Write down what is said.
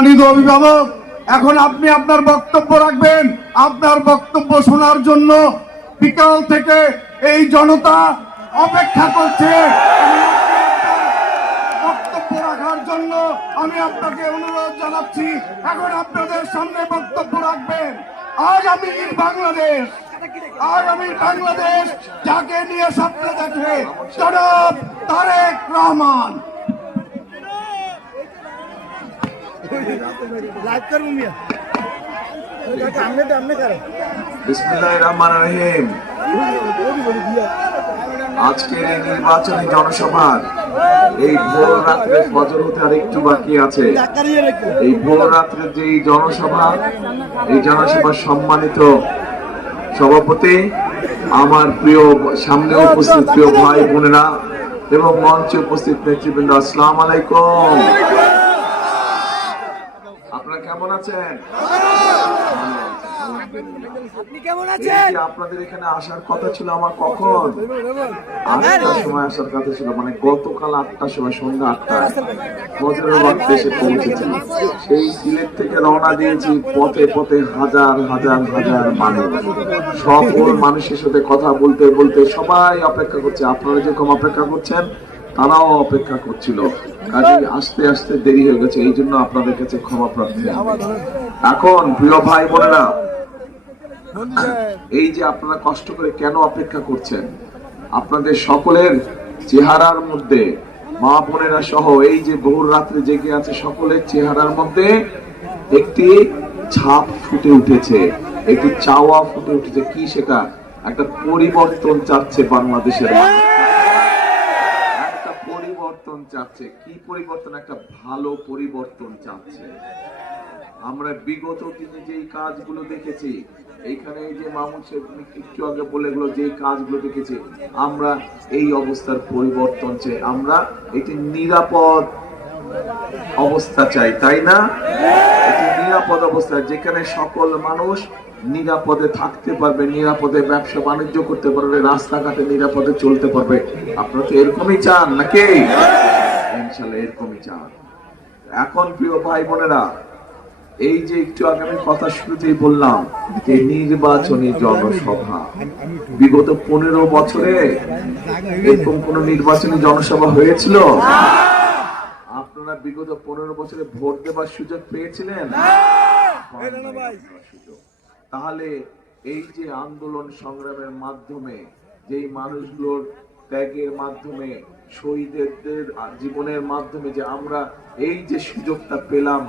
অভিভাবক, এখন আপনি আপনার বক্তব্য রাখবেন। আপনার বক্তব্য শোনার জন্য বিকাল থেকে এই জনতা অপেক্ষা করছে। বক্তব্য রাখার জন্য আমি আপনাকে অনুরোধ জানাচ্ছি, এখন আপনাদের সামনে বক্তব্য রাখবেন। আগামীর বাংলাদেশ, আগামীর বাংলাদেশ যাকে নিয়ে স্বপ্ন দেখে জনাব তারেক রহমান। বিসমিল্লাহির রহমানির রহিম। আজকের এই নির্বাচনী জনসভার এই ভোর রাত্রে ফজর হতে আর একটু বাকি আছে। এই ভোর রাত্রে যে জনসভা, এই জনসভার সম্মানিত সভাপতি, আমার প্রিয় সামনে উপস্থিত প্রিয় ভাই বোনেরা এবং মঞ্চে উপস্থিত নেতৃবৃন্দ, আসসালামু আলাইকুম। আপনারা কেমন আছেন? আপনাদের এখানে আসার কথা ছিল আমার কখন 8টার সময় আসার কথা ছিল, মানে গতকাল 8টার সময়, সন্ধ্যা 8টায় ফজরের ওয়াক্তে এসে পৌঁছেছি। সেই সিলেট থেকে রওনা দিয়েছি, পথে পথে হাজার হাজার হাজার মানুষ, সকল মানুষের সাথে কথা বলতে বলতে সবাই অপেক্ষা করছে। আপনারা যেরকম অপেক্ষা করছেন তারাও অপেক্ষা করছিল, কাজে আস্তে আস্তে দেরি হয়ে গেছে, এই জন্য আপনাদের কাছে ক্ষমা প্রার্থী। এখন প্রিয় ভাই বোনেরা, এই যে আপনারা কষ্ট করে কেন অপেক্ষা করছেন, আপনাদের সকলের চেহারার মধ্যে, মা বোনেরা সহ এই যে বহু রাত্রে জেগে আছে সকলের চেহারার মধ্যে একটি ছাপ ফুটে উঠেছে, একটি চাওয়া ফুটে উঠেছে। কি সেটা? একটা পরিবর্তন চাচ্ছে বাংলাদেশের মানুষ, একটা পরিবর্তন চাচ্ছে। কি পরিবর্তন? একটা ভালো পরিবর্তন চাচ্ছে। আমরা বিগত দিনে যেই কাজগুলো দেখেছি, এইখানে এই যে মামুন সাহেব একটু আগে বলে গেল, যে কাজগুলো দেখেছি, আমরা এই অবস্থার পরিবর্তন চাই। আমরা এটি নিরাপদ অবস্থা চাই, তাই না? এটি নিরাপদ অবস্থা, যেখানে সকল মানুষ নিরাপদে থাকতে পারবে, নিরাপদে ব্যবসা বাণিজ্য করতে পারবে, রাস্তাঘাটে নিরাপদে চলতে পারবে। আপনারা তো এরকমই চান নাকি? ইনশাআল্লাহ এরকমই চান। এখন প্রিয় ভাই বোনেরা, এই যে একটু আগে আমি কথা শুরুতেই বললাম যে নির্বাচনী জনসভা, বিগত 15 বছরে এরকম কোন নির্বাচনী জনসভা হয়েছিল? আপনারা বিগত 15 বছরে ভোট দেবার সুযোগ পেয়েছিলেন? তাহলে এই যে আন্দোলন সংগ্রামের মাধ্যমে, যেই মানুষগুলোর ত্যাগের মাধ্যমে, শহীদদের জীবনের মাধ্যমে যে আমরা এই যে সুযোগটা পেলাম,